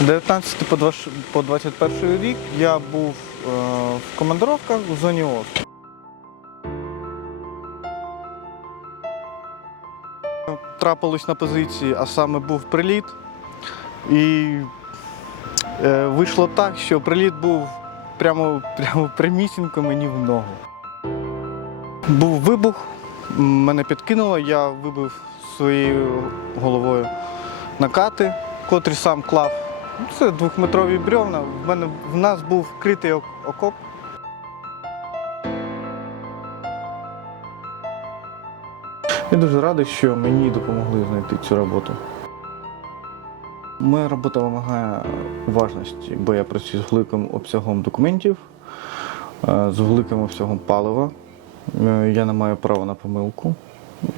19 по 21 рік я був е, в командировках в зоні ОС. Трапилось на позиції, а саме був приліт. І е, вийшло так, що приліт був прямо, прямо прямісінько мені в ногу. Був вибух, мене підкинуло, я вибив своєю головою накати, котрі сам клав. Ну, Це двохметрові бревна. В мене в нас був критий окоп. Я дуже радий, що мені допомогли знайти цю роботу. Моя робота вимагає уважності, бо я працюю з великим обсягом документів, е, з великим обсягом палива. Е, Я не маю права на помилку.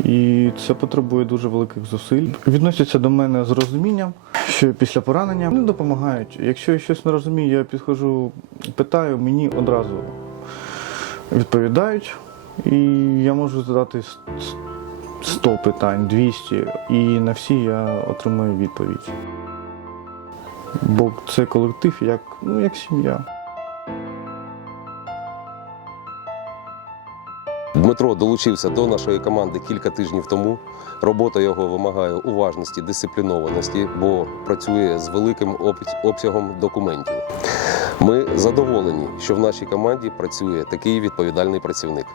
І це потребує дуже великих зусиль. Відносяться до мене з розумінням, що після поранення вони допомагають. Якщо я щось не розумію, я підходжу, питаю, мені одразу відповідають. І я можу задати с- с- 100 питань, 200, і на всі я отримую відповідь. Бо це колектив як, ну, як сім'я. Дмитро долучився до нашої команди кілька тижнів тому. Робота його вимагає уважності, дисциплінованості, бо працює з великим обсягом документів. Ми задоволені, що в нашій команді працює такий відповідальний працівник.